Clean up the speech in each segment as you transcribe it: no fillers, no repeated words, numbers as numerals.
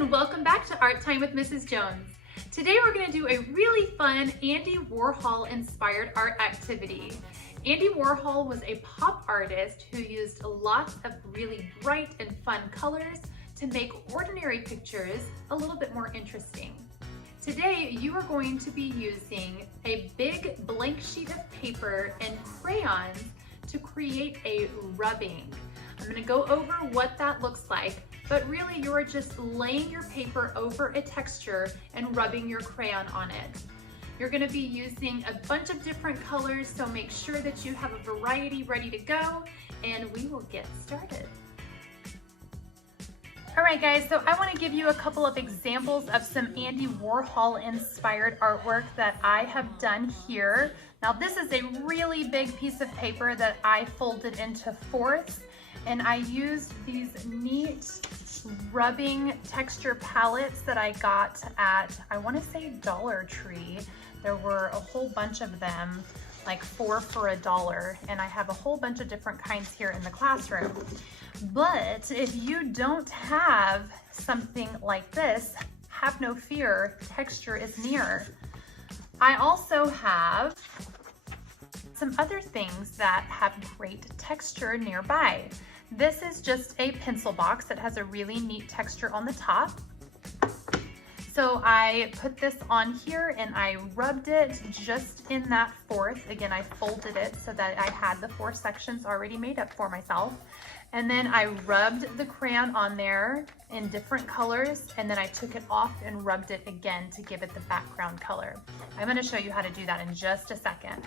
and welcome back to Art Time with Mrs. Jones. Today we're going to do a really fun Andy Warhol inspired art activity. Andy Warhol was a pop artist who used lots of really bright and fun colors to make ordinary pictures a little bit more interesting. Today you are going to be using a big blank sheet of paper and crayons to create a rubbing. I'm going to go over what that looks like, but really you're just laying your paper over a texture and rubbing your crayon on it. You're going to be using a bunch of different colors, so make sure that you have a variety ready to go, and we will get started. All right guys, so I want to give you a couple of examples of some Andy Warhol inspired artwork that I have done here. Now this is a really big piece of paper that I folded into fourths, and I used these neat rubbing texture palettes that I got at, I want to say Dollar Tree. There were a whole bunch of them, like 4 for $1, and I have a whole bunch of different kinds here in the classroom. But if you don't have something like this, have no fear, texture is near. I also have some other things that have great texture nearby. This is just a pencil box that has a really neat texture on the top. So I put this on here and I rubbed it just in that fourth. Again, I folded it so that I had the 4 sections already made up for myself. And then I rubbed the crayon on there in different colors, and then I took it off and rubbed it again to give it the background color. I'm going to show you how to do that in just a second.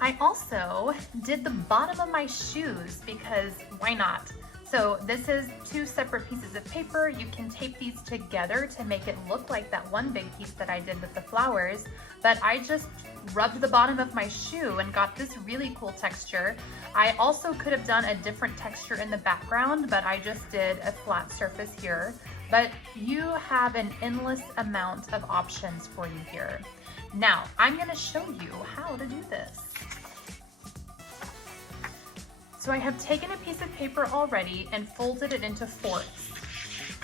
I also did the bottom of my shoes because why not? So this is 2 separate pieces of paper. You can tape these together to make it look like that one big piece that I did with the flowers, but I just rubbed the bottom of my shoe and got this really cool texture. I also could have done a different texture in the background, but I just did a flat surface here. But you have an endless amount of options for you here. Now, I'm going to show you how to do this. So I have taken a piece of paper already and folded it into fourths.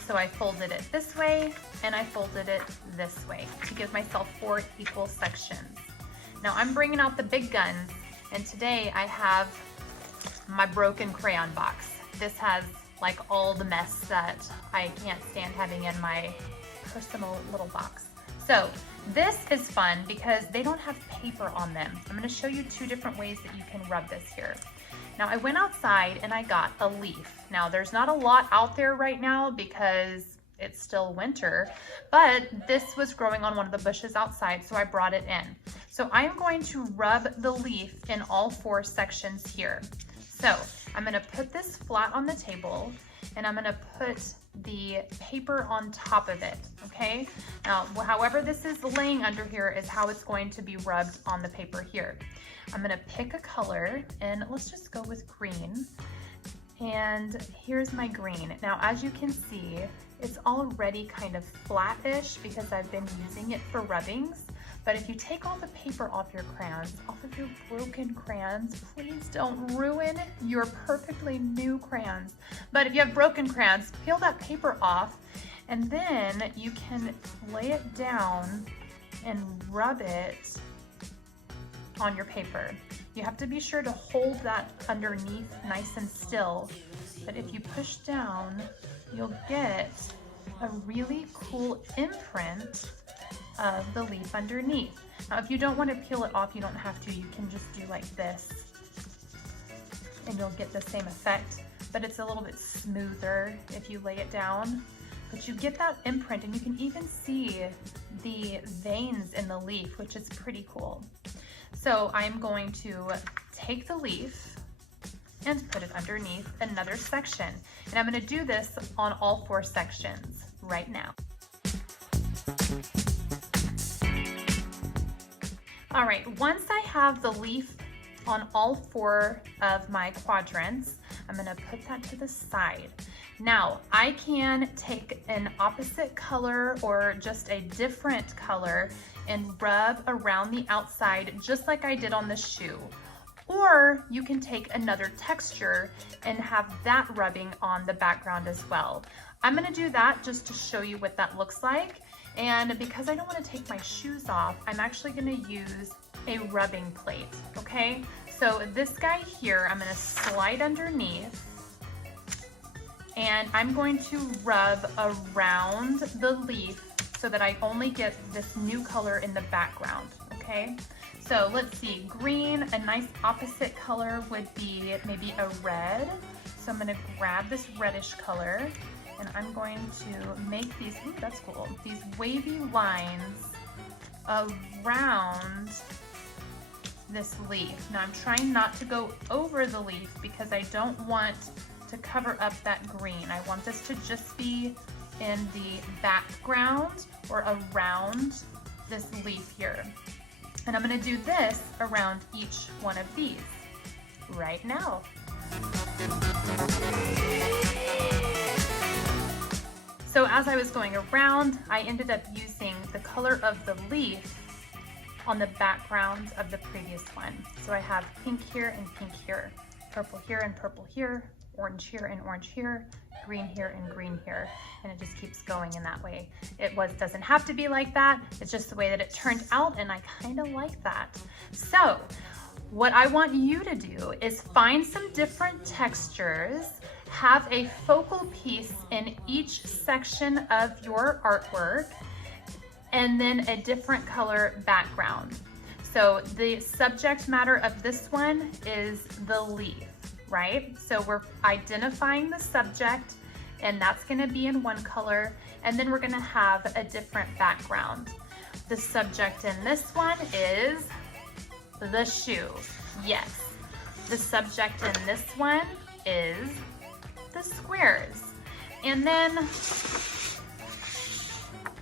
So I folded it this way and I folded it this way to give myself 4 equal sections. Now I'm bringing out the big guns, and today I have my broken crayon box. This has like all the mess that I can't stand having in my personal little box. So this is fun because they don't have paper on them. I'm going to show you 2 different ways that you can rub this here. Now I went outside and I got a leaf. Now there's not a lot out there right now because it's still winter, but this was growing on one of the bushes outside, so I brought it in. So I'm going to rub the leaf in all 4 sections here. So I'm going to put this flat on the table and I'm going to put the paper on top of it, okay? Now, however this is laying under here is how it's going to be rubbed on the paper here. I'm going to pick a color, and let's just go with green. And here's my green. Now, as you can see, it's already kind of flat-ish because I've been using it for rubbings. But if you take all the paper off your crayons, off of your broken crayons, please don't ruin your perfectly new crayons. But if you have broken crayons, peel that paper off, and then you can lay it down and rub it on your paper. You have to be sure to hold that underneath nice and still, but if you push down, you'll get a really cool imprint of the leaf underneath. Now if you don't want to peel it off, you don't have to. You can just do like this and you'll get the same effect, but it's a little bit smoother if you lay it down. But you get that imprint, and you can even see the veins in the leaf, which is pretty cool. So I'm going to take the leaf and put it underneath another section. And I'm going to do this on all 4 sections right now. All right, once I have the leaf on all 4 of my quadrants, I'm going to put that to the side. Now, I can take an opposite color or just a different color and rub around the outside just like I did on the shoe. Or you can take another texture and have that rubbing on the background as well. I'm gonna do that just to show you what that looks like. And because I don't wanna take my shoes off, I'm actually gonna use a rubbing plate, okay? So this guy here, I'm gonna slide underneath and I'm going to rub around the leaf so that I only get this new color in the background, okay? So let's see, green, a nice opposite color would be maybe a red. So I'm gonna grab this reddish color and I'm going to make these, ooh, that's cool, these wavy lines around this leaf. Now I'm trying not to go over the leaf because I don't want to cover up that green. I want this to just be in the background or around this leaf here. And I'm gonna do this around each one of these right now. So as I was going around, I ended up using the color of the leaf on the background of the previous one. So I have pink here and pink here, purple here and purple here, orange here and orange here, green here and green here, and it just keeps going in that way. Doesn't have to be like that, it's just the way that it turned out, and I kind of like that. So what I want you to do is find some different textures, have a focal piece in each section of your artwork, and then a different color background. So the subject matter of this one is the leaf, right? So we're identifying the subject, and that's gonna be in one color, and then we're gonna have a different background. The subject in this one is the shoe, yes. The subject in this one is the squares. And then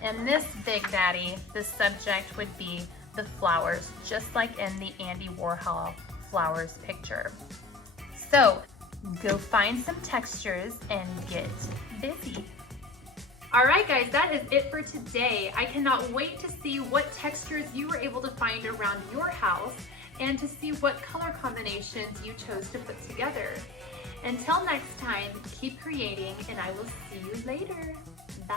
in this big daddy, the subject would be the flowers, just like in the Andy Warhol flowers picture. So go find some textures and get busy. All right, guys, that is it for today. I cannot wait to see what textures you were able to find around your house and to see what color combinations you chose to put together. Until next time, keep creating, and I will see you later. Bye.